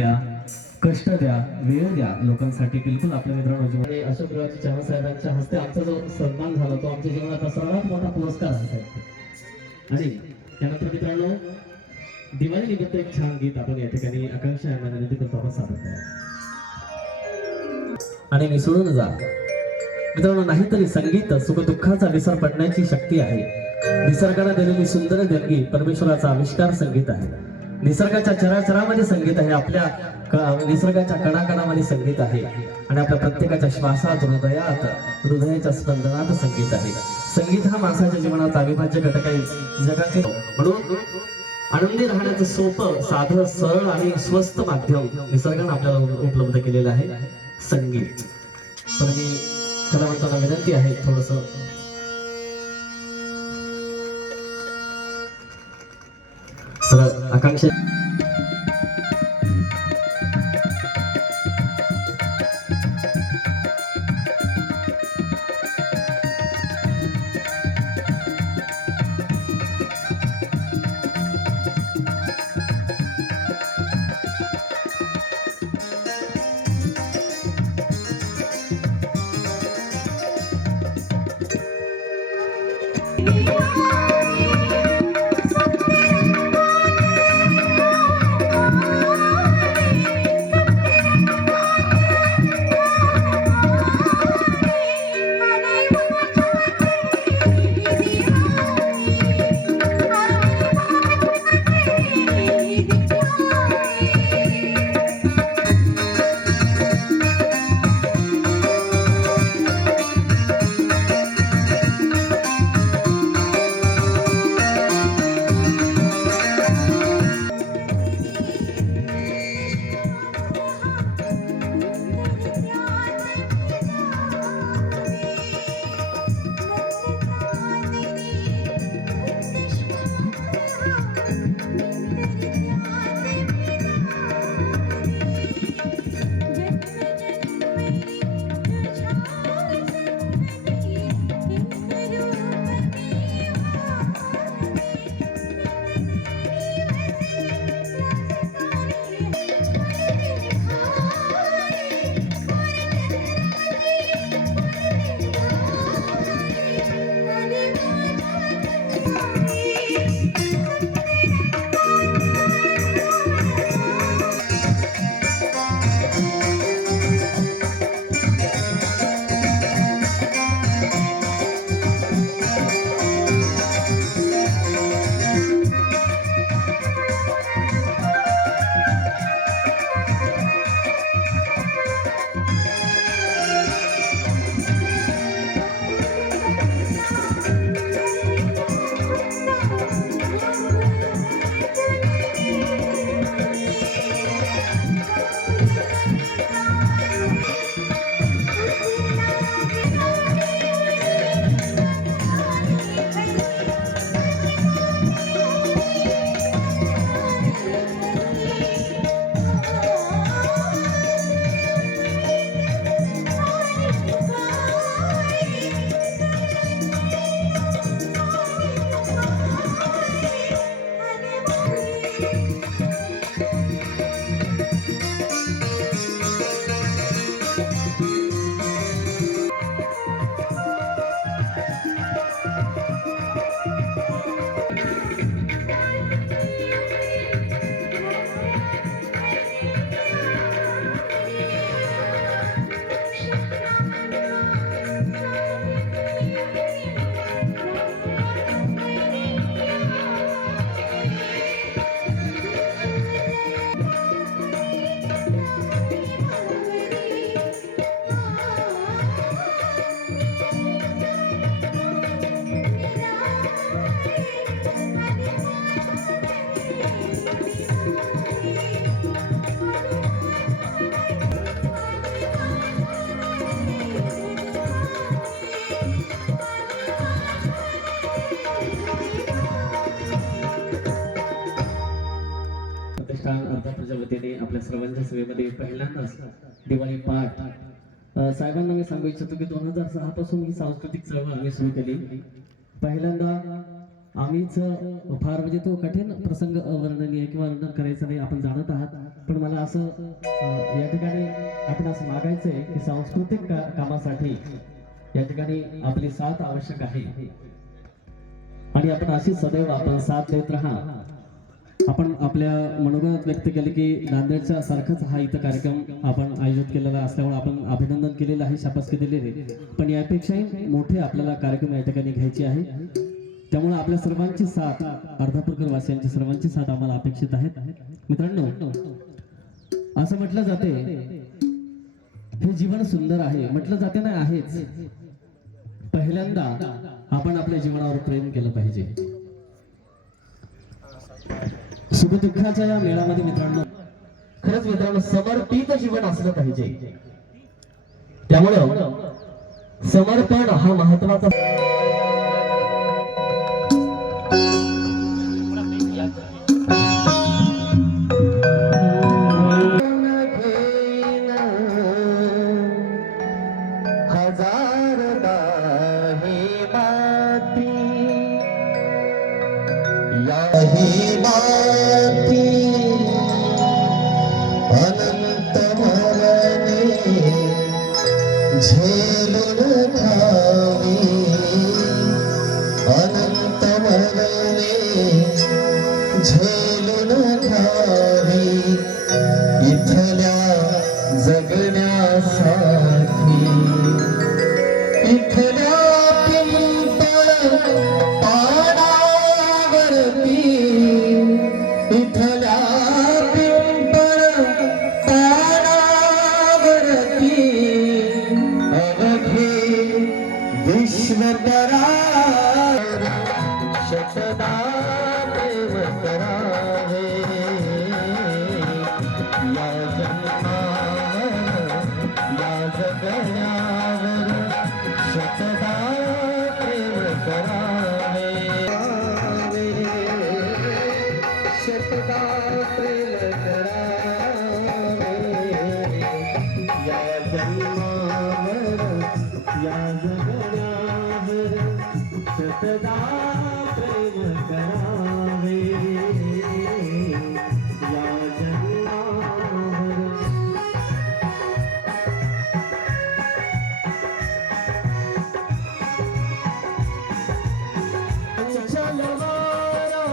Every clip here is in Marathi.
द्या, कष्ट द्या, वेळ द्या लोकांसाठी. बिलकुल आपल्या मित्रांनो अशोक रावजी चव्हाण साहेबांच्या हस्ते आमचा जो सन्मान झाला तो आमच्या जीवनाचा सर्वात मोठा पुरस्कार आहे. आणि त्यानंतर मित्रांनो दिवाळी निमित्त एक छान गीत आपण या ठिकाणी आकांक्षा यांना विनंती करतो आपण सादर करा. आणि मिसळून जा मित्रांनो, नाहीतरी संगीत सुखदुःखाचा विसर पडण्याची शक्ती आहे. निसर्गाला दिलेली सुंदर देणगी परमेश्वराचा आविष्कार संगीत आहे. निसर्गाच्या चराचरामध्ये संगीत आहे, आपल्या निसर्गाच्या कणाकणामध्ये संगीत आहे आणि आपल्या प्रत्येकाच्या श्वासात, हृदयात, हृदयाच्या स्पंदनात संगीत आहे. संगीत हा माणसाच्या जीवनाचा अविभाज्य घटक आहे. जगाचे म्हणून आनंदी राहण्याचं सोपं, साधं, सरळ आणि स्वस्त माध्यम निसर्गाने आपल्याला उपलब्ध केलेलं आहे, संगीत. तर मी कलावंतांना विनंती आहे थोडस आकांक्षा. प्रजापतीने आपल्या सर्वांच्या सेवेमध्ये पहिल्यांदाच दिवाळी पाठ साहेबांना मी सांगू इच्छितो की 2006 पासून ही सांस्कृतिक चळवळ आम्ही सुरू केली. पहिल्यांदा आम्हीच फार म्हणजे तो कठीण प्रसंग वर्णनीय किंवा वर्णन करायचं नाही, आपण जाणत आहात. पण मला असं या ठिकाणी आपण असं मागायचंय की सांस्कृतिक कामासाठी या ठिकाणी आपली साथ आवश्यक आहे आणि आपण अशी सदैव आपण साथ देत राहा. आपण आपल्या मनोगत व्यक्त केले की नांदेडच्या सारखाच हा इथं कार्यक्रम आपण आयोजित केलेला असल्यामुळे आपण अभिनंदन केलेलं आहे, शाबासकी दिलेली, पण यापेक्षाही मोठे आपल्याला कार्यक्रम या ठिकाणी घ्यायचे आहे. त्यामुळे आपल्या सर्वांची साथ, अर्धापूरकर वासियांची सर्वांची साथ आम्हाला अपेक्षित आहे. मित्रांनो, असं म्हटलं जाते हे जीवन सुंदर आहे, म्हटलं जाते ना आहेच. पहिल्यांदा आपण आपल्या जीवनावर प्रेम केलं पाहिजे. सुखदुःखाच्या या मेळामध्ये मित्रांनो, खरंच मित्रांनो समर्पित जीवन असलं पाहिजे. त्यामुळं समर्पण हा महत्वाचा. अनंत मरणे झेलून खावी, अनंत मरणे झेलून खावी, इथल्या जगण्यासाठी, इथल्या पिंपळ पानावरती, इथल्या पिंपळ पानावरती अवघे विश्वकरा शतदा प्रेम करावे, या जन्मावर या जगण्यावर शतदा प्रेम करावे, शतदा प्रेम करावे, या जन्मावर या जगण्यावर शतदा प्रेम करावे, या जन्मावर. जलवारा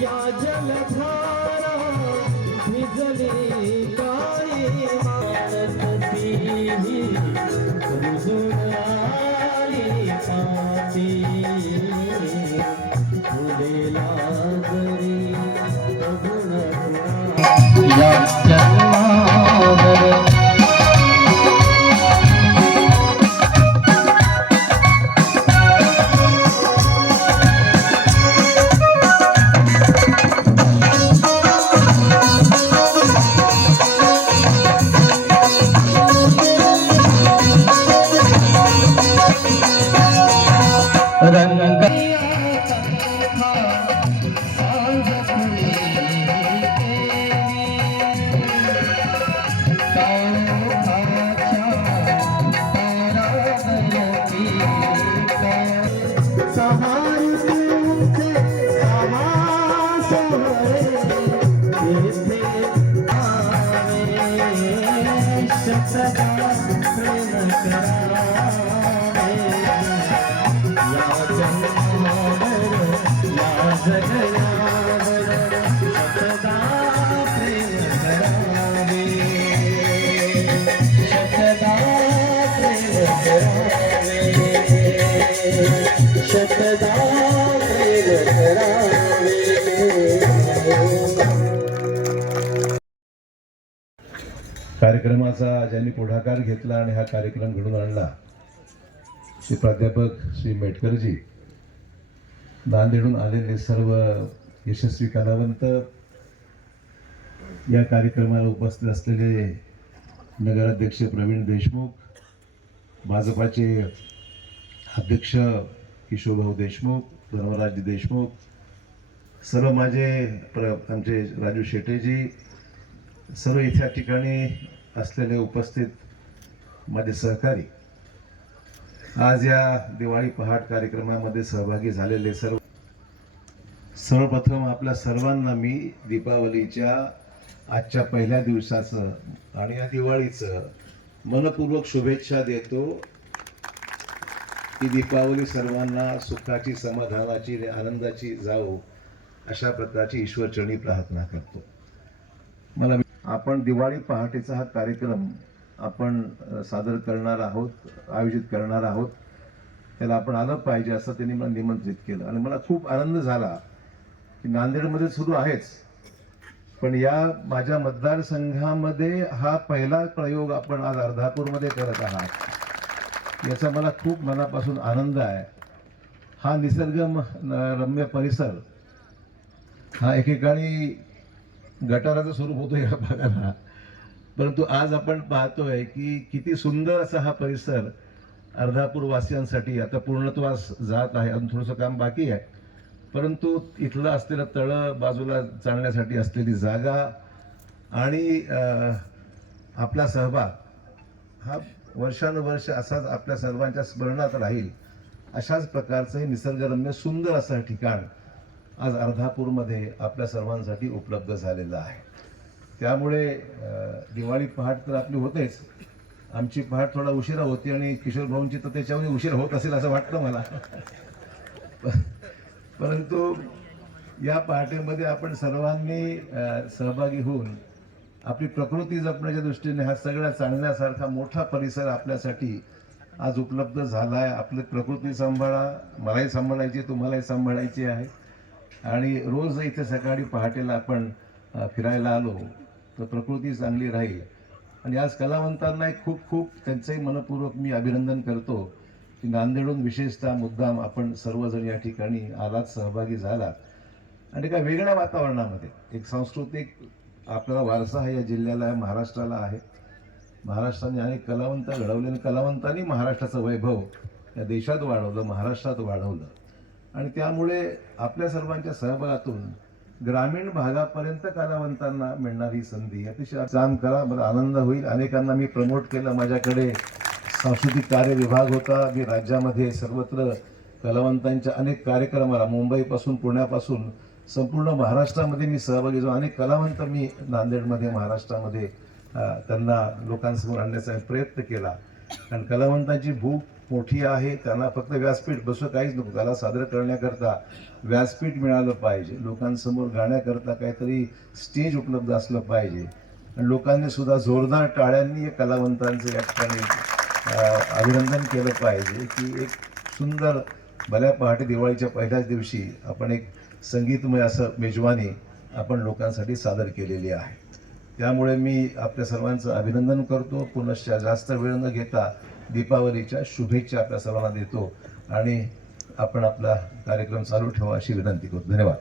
या जलधारा भिजली काळी मानती, रुजून आली पाती, फुलेला जरी बघून या जन्मावर. कार्यक्रमाचा ज्यांनी पुढाकार घेतला आणि हा कार्यक्रम घडून आणला ते प्राध्यापक श्री मेटकरजी, नांदेडहून आलेले सर्व यशस्वी कलावंत, या कार्यक्रमाला उपस्थित असलेले नगराध्यक्ष प्रवीण देशमुख, भाजपाचे अध्यक्ष किशोरभाऊ देशमुख, धर्मराज देशमुख, सर्व माझे आमचे राजू शेटेजी, सर्व इथे ठिकाणी असलेले उपस्थित माझे सहकारी, आज या दिवाळी पहाट कार्यक्रमामध्ये सहभागी झालेले सर्वप्रथम आपल्या सर्वांना मी दीपावलीच्या आजच्या पहिल्या दिवसाचं आणि या दिवाळीचं मनपूर्वक शुभेच्छा देतो की दीपावली सर्वांना सुखाची, समाधानाची आणि आनंदाची जावो, अशा प्रकारची ईश्वरचरणी प्रार्थना करतो. मला आपण दिवाळी पहाटेचा हा कार्यक्रम आपण सादर करणार आहोत, आयोजित करणार आहोत. त्याला आपण आलं पाहिजे असं त्यांनी मला निमंत्रित केलं आणि मला खूप आनंद झाला की नांदेडमध्ये सुरू आहेच, पण या माझ्या मतदारसंघामध्ये हा पहिला प्रयोग आपण आज अर्धापूरमध्ये करत आहात, याचा मला खूप मनापासून आनंद आहे. हा रम्य परिसर हा एकेकाळी गटाराचं स्वरूप होतं या भागाला, परंतु आज आपण पाहतोय की किती सुंदर असा हा परिसर अर्धापूर वासियांसाठी आता पूर्णत्वास जात आहे. अजून थोडंसं काम बाकी आहे, परंतु इथलं असलेलं तळं, बाजूला चालण्यासाठी असलेली जागा आणि आपला सहभाग हा वर्षानुवर्ष असाच आपल्या सर्वांच्या स्मरणात राहील. अशाच प्रकारचं हे निसर्गरम्य सुंदर असं ठिकाण आज अर्धापूरमध्ये आपल्या सर्वांसाठी उपलब्ध झालेलं आहे. त्यामुळे दिवाळी पहाट तर आपली होतेच, आमची पहाट थोडा उशिरा होती आणि किशोर भाऊंची तर त्याच्यावर उशीर होत असेल असं वाटतं मला. परंतु या पहाटेमध्ये आपण सर्वांनी सहभागी होऊन आपली प्रकृती जपण्याच्या दृष्टीने हा सगळ्या चांगल्यासारखा मोठा परिसर आपल्यासाठी आज उपलब्ध झाला आहे. आपली प्रकृती सांभाळा, मलाही सांभाळायची, तुम्हालाही सांभाळायची आहे. आणि रोज इथे सकाळी पहाटेला आपण फिरायला आलो तर प्रकृती चांगली राहील. आणि आज कलावंतांना एक खूप खूप त्यांचंही मनपूर्वक मी अभिनंदन करतो की नांदेडहून विशेषतः मुद्दाम आपण सर्वजण या ठिकाणी आलात, सहभागी झालात आणि एका वेगळ्या वातावरणामध्ये. एक सांस्कृतिक आपल्याला वारसा आहे या जिल्ह्याला, महाराष्ट्राला आहे. महाराष्ट्राने अनेक कलावंत घडवले आणि कलावंतांनी महाराष्ट्राचं वैभव या देशात वाढवलं, महाराष्ट्रात वाढवलं. आणि त्यामुळे आपल्या सर्वांच्या सहभागातून ग्रामीण भागापर्यंत कलावंतांना मिळणारी संधी अतिशय काम करा, मला आनंद होईल. अनेकांना मी प्रमोट केलं. माझ्याकडे सांस्कृतिक कार्य विभाग होता. मी राज्यामध्ये सर्वत्र कलावंतांच्या अनेक कार्यक्रमाला, मुंबईपासून पुण्यापासून संपूर्ण महाराष्ट्रामध्ये मी सहभागी झालो. अनेक कलावंत मी नांदेडमध्ये, महाराष्ट्रामध्ये त्यांना लोकांसमोर आणण्याचा प्रयत्न केला. कारण कलावंतांची भूक मोठी आहे. त्यांना फक्त व्यासपीठ बसं काहीच नको, कला सादर करण्याकरता व्यासपीठ मिळालं पाहिजे, लोकांसमोर गाण्याकरता काहीतरी स्टेज उपलब्ध असलं पाहिजे. आणि लोकांनी सुद्धा जोरदार टाळ्यांनी या कलावंतांचं या ठिकाणी अभिनंदन केलं पाहिजे की एक सुंदर भल्या पहाटे दिवाळीच्या पहिल्याच दिवशी आपण एक संगीतमय असं मेजवानी आपण लोकांसाठी सादर केलेली आहे. त्यामुळे मी आपल्या सर्वांचं अभिनंदन करतो. पुनश्च जास्त वेळ न घेता दीपावलीच्या शुभेच्छा आपल्या सर्वांना देतो आणि आपण आपला कार्यक्रम चालू ठेवा अशी विनंती करतो. धन्यवाद.